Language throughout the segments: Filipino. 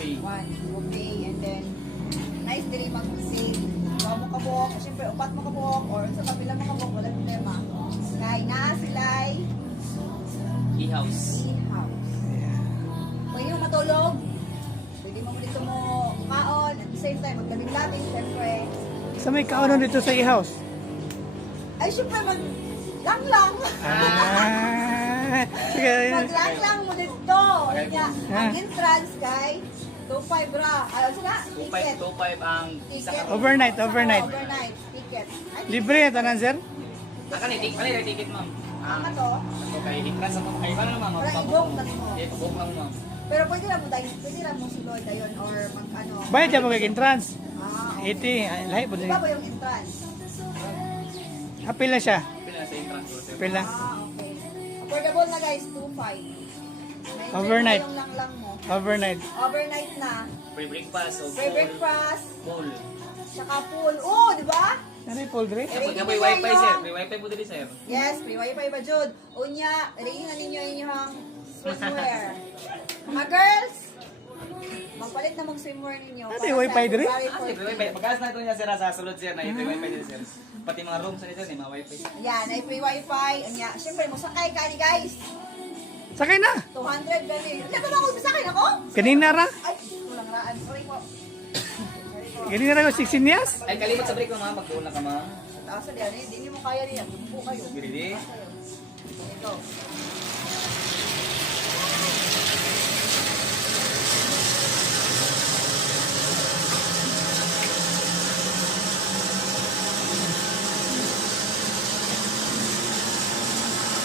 Okay. One, okay, and then nice diri mag-save. Ikaw mo kabok, siyempre upat mo kabok, or sa kabila mo kabok, wala problema. Kaya na sila'y E-house. e-house. Pwede mo matulog, pwede mo dito mo kaon, at the same time, magdabing-labing, siyempre. Sa may kaunon dito sa e-house. Ay, siyempre, lang-lang. Sige. Maglang-lang mo dito. Kaya, ang entrance, guys, 2.5 ra. Ano sila? Ticket. 2.5 ang isa Ticket. ka. Overnight. Overnight. Ticket. Ay, Libre na tanan, sir? Kanina ticket ma'am. Ano to? Okay, entrance ako. Ay, paano naman ma'am? Para i-book na mo. Okay, book lang ma'am. Pero pwede lang mo sulod ayon or mag-ano. Bayad siya mo kay entrance. Okay. 80. Ay, lahi po din. Iba ba yung entrance? Apil na siya. Pila na sa entrance ko, sir. Apil na. Okay. Affordable na guys, 2.5. Overnight. Yung lang mo. Overnight. Overnight na. Free breakfast. o Free breakfast. Pool. Saka pool. Oh, di ba? Ano yung pool dre? Eh, pagka may wifi, sir. May wifi po dito, sir. Yes, free wifi ba, Jude? Unya, ringin ninyo inyong swimwear. Mga girls, magpalit na mag-swimwear ninyo. Ano para yung wifi sa diri? Bulgari Ah, for sir, free. wifi. Pagkas na ito niya, sir, sa sulod, sir, na ito yung wifi dito, sir. Pati mga rooms na ito, may mga wifi. Yan, ay free wifi. Unya, siyempre, musakay ka ni guys. Sakay na. 200 gani. Hindi ba mag-sakay ako? Kanina ra. Ay, kulang raan. Sorry po. Sorry po. Kanina ra ko 16 years. Ay, kalimot sa break mo, ma'am. Pagdoon na ka, ma'am. Taas na diyan, hindi mo kaya niya. Bumpo kayo. Giridi. Ito.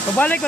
Pabalik ko